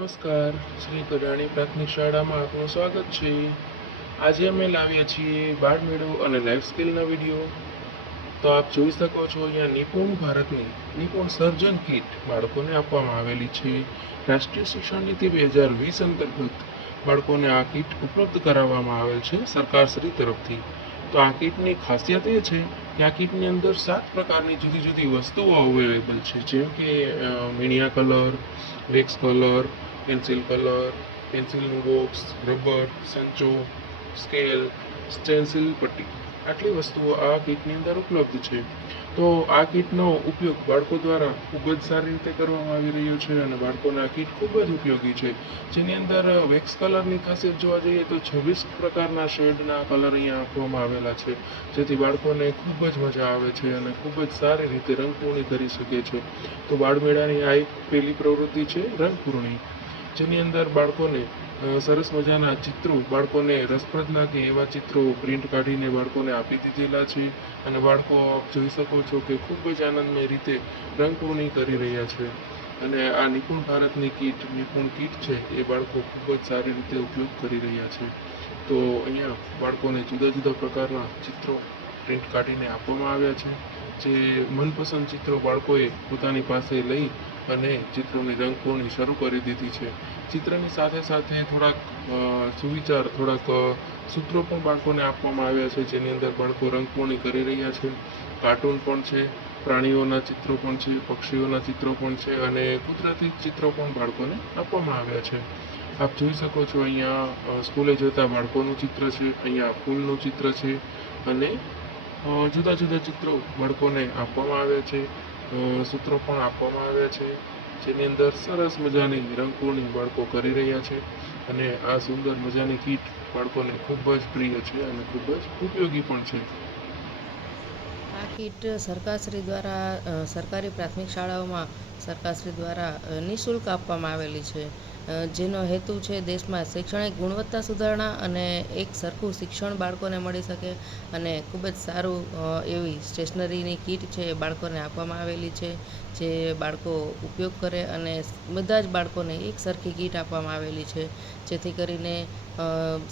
નમસ્કાર, શ્રી કડાણી પ્રાથમિક શાળામાં આપનું સ્વાગત છે. આજે અમે લાવ્યા છીએ બાળમેળો અને લાઈફ સ્કિલના વિડીયો. તો આપ જોઈ શકો છો અહીંયા નિપુણ ભારતની નિપુણ સર્જન કીટ બાળકોને આપવામાં આવેલી છે. રાષ્ટ્રીય શિક્ષણ નીતિ 2020 અંતર્ગત બાળકોને આ કીટ ઉપલબ્ધ કરાવવામાં આવેલ છે સરકારશ્રી તરફથી. તો આ કીટની ખાસિયત એ છે કે આ કીટની અંદર 7 પ્રકારની જુદી જુદી વસ્તુઓ અવેલેબલ છે, જેમ કે મીણિયા કલર, વેક્સ કલર, પેન્સિલનું બોક્સ, રબર, સંચો, સ્કેલ, સ્ટેન્સિલ પટ્ટી. આટલી વસ્તુઓ આ કીટની અંદર ઉપલબ્ધ છે. તો આ કીટનો ઉપયોગ બાળકો દ્વારા ખૂબ જ સારી રીતે કરવામાં આવી રહ્યો છે અને બાળકોને આ કીટ ખૂબ જ ઉપયોગી છે. જેની અંદર વેક્સ કલરની ખાસિયત જોવા જઈએ તો 26 પ્રકારના શેડના કલર અહીંયા આપવામાં આવેલા છે, જેથી બાળકોને ખૂબ જ મજા આવે છે અને ખૂબ જ સારી રીતે રંગપૂર્ણી કરી શકે છે. તો બાળમેળાની આ એક પહેલી પ્રવૃત્તિ છે રંગપૂર્ણી, જેની અંદર બાળકોને સરસ મજાના ચિત્રો, બાળકોને રસપ્રદ લાગે એવા ચિત્રો પ્રિન્ટ કાઢીને બાળકોને આપી દીધેલા છે અને બાળકો આપ જોઈ શકો છો કે ખૂબ જ આનંદમય રીતે રંગપૂર્ણી કરી રહ્યા છે. અને આ નિપુણ ભારતની નિપુણ કીટ છે એ બાળકો ખૂબ જ સારી રીતે ઉપયોગ કરી રહ્યા છે. તો અહીંયા બાળકોને જુદા જુદા પ્રકારના ચિત્રો પ્રિન્ટ કાઢીને આપવામાં આવ્યા છે. જે મનપસંદ ચિત્રો બાળકોએ પોતાની પાસે લઈ અને ચિત્રોની રંગપૂર્ણી શરૂ કરી દીધી છે. ચિત્રની સાથે સાથે થોડાક સુવિચાર, થોડાક સૂત્રો પણ બાળકોને આપવામાં આવ્યા છે, જેની અંદર બાળકો રંગપૂર્ણી કરી રહ્યા છે. કાર્ટૂન પણ છે, પ્રાણીઓના ચિત્રો પણ છે, પક્ષીઓના ચિત્રો પણ છે અને કુદરતી ચિત્રો પણ બાળકોને આપવામાં આવ્યા છે. આપ જોઈ શકો છો અહીંયા સ્કૂલે જતા બાળકોનું ચિત્ર છે, અહીંયા ફૂલનું ચિત્ર છે અને જુદા જુદા ચિત્રો બાળકોને આપવામાં આવ્યા છે. સૂત્રો પણ આપવામાં આવ્યા છે, જેની અંદર સરસ મજાની રંગપૂર્ણી બાળકો કરી રહ્યા છે અને આ સુંદર મજાની કીટ બાળકોને ખૂબ જ પ્રિય છે અને ખૂબ જ ઉપયોગી પણ છે. આ કીટ સરકારશ્રી દ્વારા સરકારી પ્રાથમિક શાળાઓમાં સરકારશ્રી દ્વારા નિઃશુલ્ક આપવામાં આવેલી છે, જેનો હેતુ છે દેશમાં શૈક્ષણિક ગુણવત્તા સુધારણા અને એક સરખું શિક્ષણ બાળકોને મળી શકે અને ખૂબ જ સારું એવી સ્ટેશનરીની કીટ છે એ બાળકોને આપવામાં આવેલી છે, જે બાળકો ઉપયોગ કરે અને બધા જ બાળકોને એક સરખી કીટ આપવામાં આવેલી છે, જેથી કરીને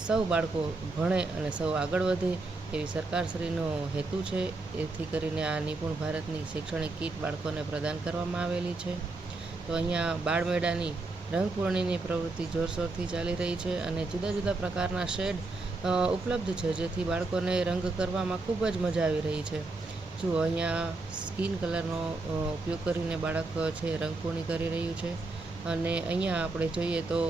સૌ બાળકો ભણે અને સૌ આગળ વધે એવી સરકારશ્રીનો હેતુ છે. એથી કરીને આ નિપુણ ભારતની શૈક્ષણિક કીટ બાળકોને પ્રદાન કરવામાં આવેલી છે. તો અહીંયા બાળમેળાની રંગપૂર્ણીની પ્રવૃત્તિ જોરશોરથી ચાલી રહી છે અને જુદા જુદા પ્રકારના શેડ ઉપલબ્ધ છે, જેથી બાળકોને રંગ કરવામાં ખૂબ જ મજા આવી રહી છે. જુઓ, અહીંયા સ્કિન કલરનો ઉપયોગ કરીને બાળક છે રંગપૂર્ણી કરી રહ્યું છે અને અહીંયા આપણે જોઈએ તો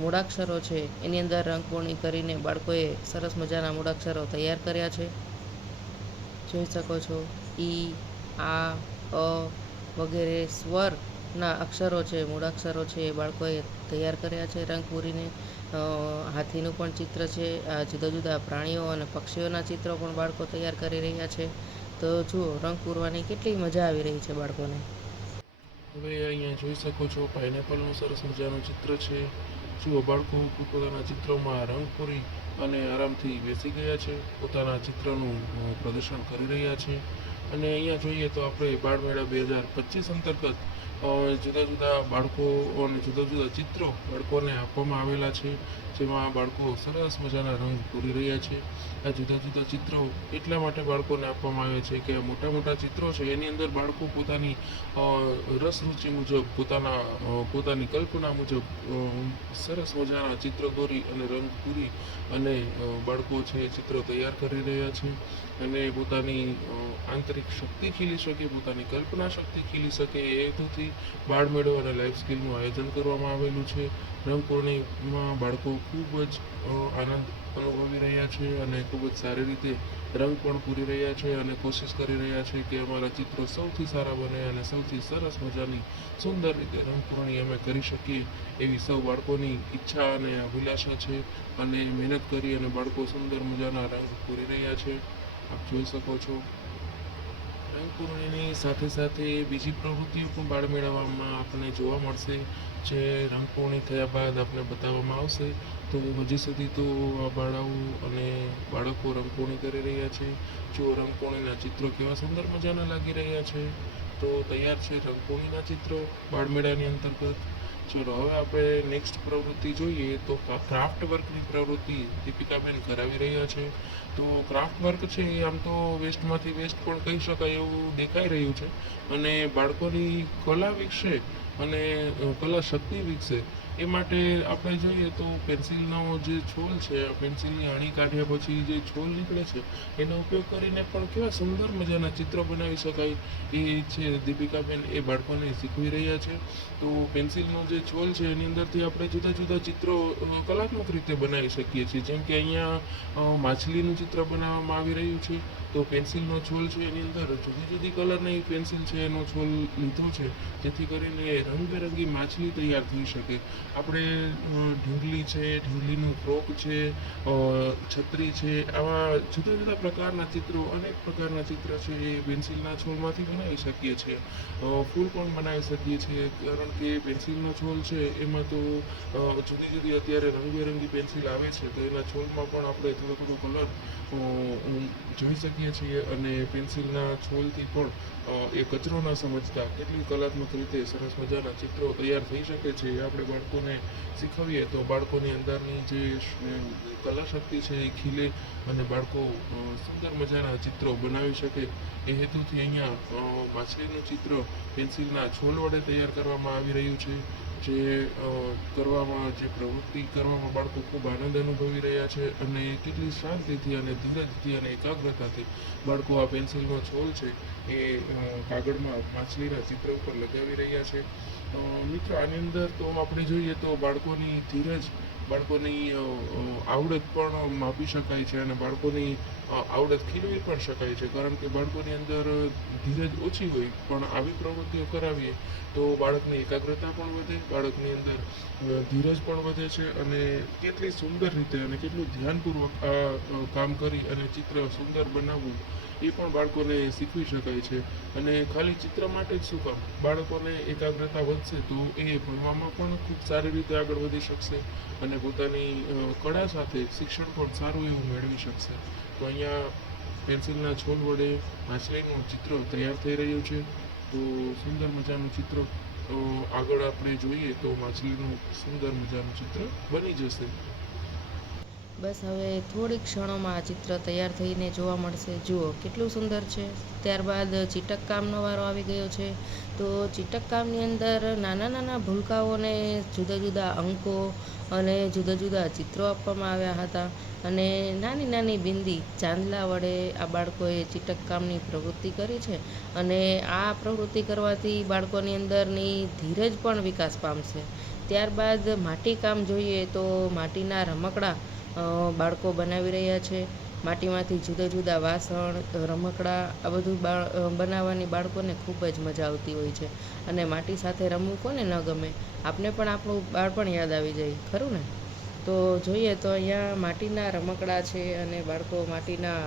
મૂળાક્ષરો છે એની અંદર રંગપૂર્ણી કરીને બાળકોએ સરસ મજાના મૂળાક્ષરો તૈયાર કર્યા છે. જોઈ શકો છો ઈ, આ, અ વગેરે સ્વરના અક્ષરો છે, મૂળાક્ષરો છે એ બાળકોએ તૈયાર કર્યા છે રંગ પૂરીને. હાથીનું પણ ચિત્ર છે, આ જુદા જુદા પ્રાણીઓ અને પક્ષીઓના ચિત્રો પણ બાળકો તૈયાર કરી રહ્યા છે. તો જુઓ, રંગ પૂરવાની કેટલી મજા આવી રહી છે બાળકોને. હવે અહીંયા જોઈ શકો છો પાઇનેપલનું સરસ મજાનું ચિત્ર છે. જુઓ, બાળકો પોતાના ચિત્રોમાં રંગ પૂરી અને આરામથી બેસી ગયા છે, પોતાના ચિત્રનું પ્રદર્શન કરી રહ્યા છે. અને અહીંયા જોઈએ તો આપણે બાળમેળા 2025 અંતર્ગત જુદા જુદા બાળકો અને જુદા જુદા ચિત્રો બાળકોને આપવામાં આવેલા છે, જેમાં બાળકો સરસ મજાના રંગ પૂરી રહ્યા છે. આ જુદા જુદા ચિત્રો એટલા માટે બાળકોને આપવામાં આવે છે કે મોટા મોટા ચિત્રો છે એની અંદર બાળકો પોતાની રસ રુચિ મુજબ, પોતાની કલ્પના મુજબ સરસ મજાના ચિત્ર દોરી અને રંગ પૂરી અને બાળકો છે ચિત્રો તૈયાર કરી રહ્યા છે અને પોતાની આંતરિક શક્તિ ખીલી શકે, પોતાની કલ્પના શક્તિ ખીલી શકે એ હેતુથી બાળમેળો અને લાઈફ સ્કિલનું આયોજન કરવામાં આવેલું છે. રંગપૂર્ણીમાં બાળકો ખૂબ જ આનંદ અનુભવી રહ્યા છે અને ખૂબ જ સારી રીતે રંગ પણ પૂરી રહ્યા છે અને કોશિશ કરી રહ્યા છે કે અમારા ચિત્રો સૌથી સારા બને અને સૌથી સરસ મજાની સુંદર રીતે રંગપૂર્ણી અમે કરી શકીએ એવી સૌ બાળકોની ઈચ્છા અને અભિલાષા છે અને મહેનત કરી અને બાળકો સુંદર મજાના રંગ પૂરી રહ્યા છે. આપ જોઈ શકો છો રંગપૂર્ણીની સાથે સાથે બીજી પ્રવૃત્તિઓ પણ બાળમેળામાં આપણને જોવા મળશે, જે રંગપૂર્ણી થયા બાદ આપણે બતાવવામાં આવશે. તો હજી સુધી તો આ બાળકો રંગપૂર્ણી કરી રહ્યા છે. જો રંગપૂર્ણીના ચિત્રો કેવા સુંદર મજાના લાગી રહ્યા છે. તો તૈયાર છે રંગપૂર્ણીના ચિત્રો બાળમેળાની અંતર્ગત. ચલો હવે આપણે નેક્સ્ટ પ્રવૃત્તિ જોઈએ તો ક્રાફ્ટ વર્કની પ્રવૃત્તિ દીપિકાબેન કરાવી રહ્યા છે. તો ક્રાફ્ટ વર્ક છે એ આમ તો વેસ્ટમાંથી બેસ્ટ પણ કહી શકાય એવું દેખાઈ રહ્યું છે, અને બાળકોની કલા વિકસે અને કલા શક્તિ વિકસે એ માટે આપણે જોઈએ તો પેન્સિલનો જે છોલ છે, પેન્સિલની અણી કાઢ્યા પછી જે છોલ નીકળે છે એનો ઉપયોગ કરીને પણ કેવા સુંદર મજાના ચિત્ર બનાવી શકાય એ છે દીપિકાબેન એ બાળકોને શીખવી રહ્યા છે. તો પેન્સિલનો જે છોલ છે એની અંદરથી આપણે જુદા જુદા ચિત્રો કલાત્મક રીતે બનાવી શકીએ છીએ. જેમ કે અહીંયા માછલીનું ચિત્ર બનાવવામાં આવી રહ્યું છે. તો પેન્સિલનો છોલ છે એની અંદર જુદી જુદી કલરની પેન્સિલ છે એનો છોલ લીધો છે, જેથી કરીને રંગબેરંગી માછલી તૈયાર થઈ શકે. આપણે ઢીંગલી છે, ઢીંગલીનું ફ્રોક છે, છત્રી છે, આવા જુદા જુદા પ્રકારના ચિત્રો, અનેક પ્રકારના ચિત્ર છે એ પેન્સિલના છોલમાંથી બનાવી શકીએ છીએ. ફૂલ પણ બનાવી શકીએ છીએ, કારણ કે પેન્સિલનો છોલ છે એમાં તો જુદી જુદી અત્યારે રંગબેરંગી પેન્સિલ આવે છે, તો એના છોલમાં પણ આપણે થોડો થોડો કલર જોઈ શકીએ છીએ. અને પેન્સિલના છોલથી પણ એ કચરો ન સમજતા કેટલી કલાત્મક રીતે સરસ મજાના ચિત્રો તૈયાર થઈ શકે છે એ આપણે બાળકોને શીખવીએ તો બાળકોની અંદરની જે કલા શક્તિ છે એ ખીલે અને બાળકો સુંદર મજાના ચિત્રો બનાવી શકે. એ હેતુથી અહીંયા માછલીનું ચિત્ર પેન્સિલના છોલ વડે તૈયાર કરવામાં આવી રહ્યું છે. જે પ્રવૃત્તિ કરવામાં બાળકો ખૂબ આનંદ અનુભવી રહ્યા છે, અને કેટલી શાંતિથી અને ધીરજથી અને એકાગ્રતાથી બાળકો આ પેન્સિલનો છોલ છે એ કાગળમાં માછલીના ચિત્ર ઉપર લગાવી રહ્યા છે. મિત્રો, આની અંદર તો આપણે જોઈએ તો બાળકોની ધીરજ, બાળકોની આવડત પણ માપી શકાય છે, અને બાળકોની આવડત ખીલવી પણ શકાય છે. કારણ કે બાળકોની અંદર ધીરજ ઓછી હોય, પણ આવી પ્રવૃત્તિઓ કરાવીએ તો બાળકની એકાગ્રતા પણ વધે, બાળકની અંદર ધીરજ પણ વધે છે, અને કેટલી સુંદર રીતે અને કેટલું ધ્યાનપૂર્વક આ કામ કરી અને ચિત્ર સુંદર બનાવવું એ પણ બાળકોને શીખવી શકાય છે. અને ખાલી ચિત્ર માટે જ શું કામ, બાળકોને એકાગ્રતા વધશે તો એ ભણવામાં પણ ખૂબ સારી રીતે આગળ વધી શકશે, અને પોતાની કળા સાથે શિક્ષણ પણ સારું એવું મેળવી શકશે. તો અહીંયા પેન્સિલના છોલ વડે માછલીનું ચિત્ર તૈયાર થઈ રહ્યું છે. તો સુંદર મજાનું ચિત્ર આગળ આપણે જોઈએ તો માછલીનું સુંદર મજાનું ચિત્ર બની જશે. બસ હવે થોડીક ક્ષણોમાં આ ચિત્ર તૈયાર થઈને જોવા મળશે. જુઓ કેટલું સુંદર છે. ત્યારબાદ ચીટકકામનો વારો આવી ગયો છે. તો ચીટકકામની અંદર નાના નાના ભૂલકાઓને જુદા જુદા અંકો અને જુદા જુદા ચિત્રો આપવામાં આવ્યા હતા, અને નાની નાની બિંદી ચાંદલા વડે આ બાળકોએ ચીટકકામની પ્રવૃત્તિ કરી છે. અને આ પ્રવૃત્તિ કરવાથી બાળકોની અંદરની ધીરજ પણ વિકાસ પામશે. ત્યારબાદ માટીકામ જોઈએ તો માટીના રમકડા બાળકો બનાવી રહ્યા છે. માટીમાંથી જુદા જુદા વાસણ, રમકડા આ બધું બનાવવાની બાળકોને ખૂબ જ મજા આવતી હોય છે. અને માટી સાથે રમવું કોને ન ગમે. આપણે પણ આપણું બાળપણ યાદ આવી જાય, ખરું ને? તો જોઈએ તો અહીંયા માટીના રમકડા છે, અને બાળકો માટીના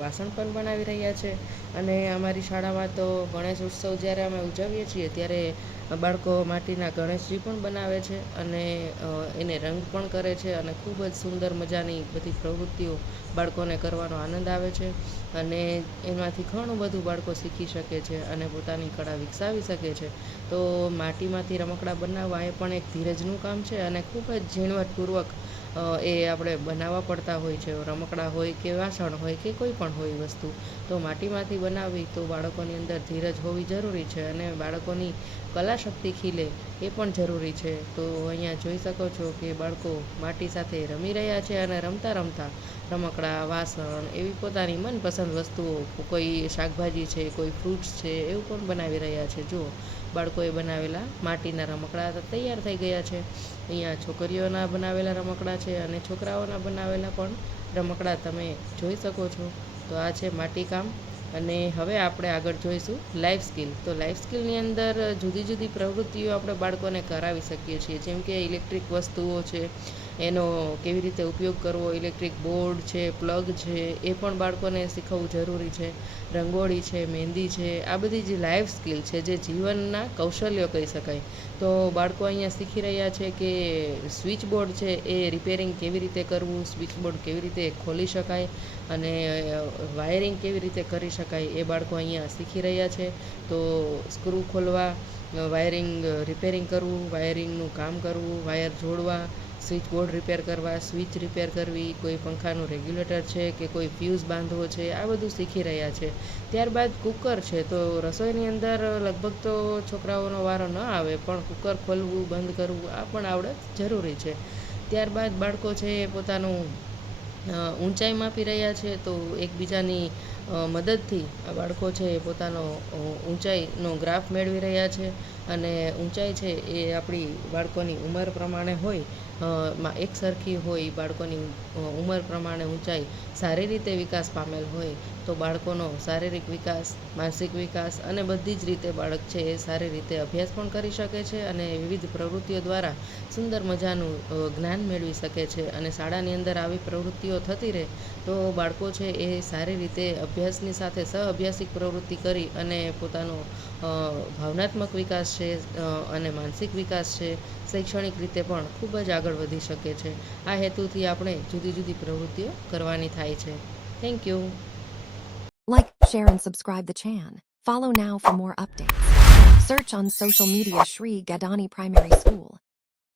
વાસણ પણ બનાવી રહ્યા છે. અને અમારી શાળામાં તો ગણેશ ઉત્સવ જ્યારે અમે ઉજવીએ છીએ ત્યારે બાળકો માટીના ગણેશજી પણ બનાવે છે, અને એને રંગ પણ કરે છે, અને ખૂબ જ સુંદર મજાની બધી પ્રવૃત્તિઓ બાળકોને કરવાનો આનંદ આવે છે. અને એમાંથી ઘણું બધું બાળકો શીખી શકે છે અને પોતાની કળા વિકસાવી શકે છે. તો માટીમાંથી રમકડા બનાવવા એ પણ એક ધીરજનું કામ છે, અને ખૂબ જ ઝીણવટપૂર્વક એ આપણે બનાવવા પડતા હોય છે. રમકડા હોય કે વાસણ હોય કે કોઈ પણ હોય વસ્તુ, તો માટીમાંથી બનાવવી તો બાળકોની અંદર ધીરજ હોવી જરૂરી છે, અને બાળકોની કલા શક્તિ ખીલે એ પણ જરૂરી છે. તો અહીંયા જોઈ શકો છો કે બાળકો માટી સાથે રમી રહ્યા છે, અને રમતા રમતા રમકડા, વાસણ એવી પોતાની મનપસંદ વસ્તુઓ, કોઈ શાકભાજી છે, કોઈ ફ્રૂટ્સ છે, એવું પણ બનાવી રહ્યા છે. જુઓ, બાળકોએ બનાવેલા માટીના રમકડા તૈયાર થઈ ગયા છે. અહીંયા છોકરીઓના બનાવેલા રમકડા છે, અને છોકરાઓના બનાવેલા પણ રમકડા તમે જોઈ શકો છો. તો આ છે માટીકામ. અને હવે આપણે આગળ જોઈશું લાઈફ સ્કિલ. તો લાઈફ સ્કિલની અંદર જુદી જુદી પ્રવૃત્તિઓ આપણે બાળકોને કરાવી શકીએ છીએ. જેમ કે ઇલેક્ટ્રિક વસ્તુઓ છે, એનો કેવી રીતે ઉપયોગ કરવો, ઇલેક્ટ્રિક બોર્ડ છે, પ્લગ છે, એ પણ બાળકોને શીખવવું જરૂરી છે. રંગોળી છે, મહેંદી છે, આ બધી જે લાઈફ સ્કિલ છે, જે જીવનના કૌશલ્યો કહી શકાય, તો તો બાળકો અહીંયા શીખી રહ્યા છે કે સ્વિચ બોર્ડ છે એ રિપેરિંગ કેવી રીતે કરવું, સ્વિચ બોર્ડ કેવી રીતે ખોલી શકાય અને વાયરિંગ કેવી રીતે કરી શકાય એ બાળકો અહીંયા શીખી રહ્યા છે. તો સ્ક્રૂ ખોલવા, વાયરિંગ રિપેરિંગ કરવું, વાયરિંગનું કામ કરવું, વાયર જોડવા, સ્વિચ બોર્ડ રિપેર કરવા, સ્વિચ રિપેર કરવી, કોઈ પંખાનું રેગ્યુલેટર છે કે કોઈ ફ્યુઝ બાંધવો છે, આ બધું શીખી રહ્યા છે. ત્યારબાદ કુકર છે. તો રસોઈની અંદર લગભગ તો છોકરાઓનો વારો ન આવે, પણ કુકર ખોલવું, બંધ કરવું આ પણ આવડત જરૂરી છે. ત્યારબાદ બાળકો છે એ પોતાનું ઊંચાઈ માપી રહ્યા છે. તો એકબીજાની મદદથી આ બાળકો છે એ પોતાનો ઊંચાઈનો ગ્રાફ મેળવી રહ્યા છે. અને ઊંચાઈ છે એ આપણી બાળકોની ઉંમર પ્રમાણે હોય, એક સરખી હોય, બાળકોની ઉંમર પ્રમાણે ઊંચાઈ સારી રીતે વિકાસ પામેલ હોય તો બાળકોનો શારીરિક વિકાસ, માનસિક વિકાસ અને બધી જ રીતે બાળક છે એ સારી રીતે અભ્યાસ પણ કરી શકે છે અને વિવિધ પ્રવૃત્તિઓ દ્વારા સુંદર મજાનું જ્ઞાન મેળવી શકે છે. અને શાળાની અંદર આવી પ્રવૃત્તિઓ થતી રહે તો બાળકો છે એ સારી રીતે અભ્યાસની સાથે સહઅભ્યાસિક પ્રવૃત્તિ કરી અને પોતાનો ભાવનાત્મક વિકાસ છે અને માનસિક વિકાસ છે, શૈક્ષણિક રીતે પણ ખૂબ જ આગળ વધી શકે છે. આ હેતુથી આપણે જુદી જુદી પ્રવૃત્તિઓ કરવાની થાય છે. Thank you. Like, share and subscribe the channel. Follow now for more updates. Search on social media Shri Gadani Primary School.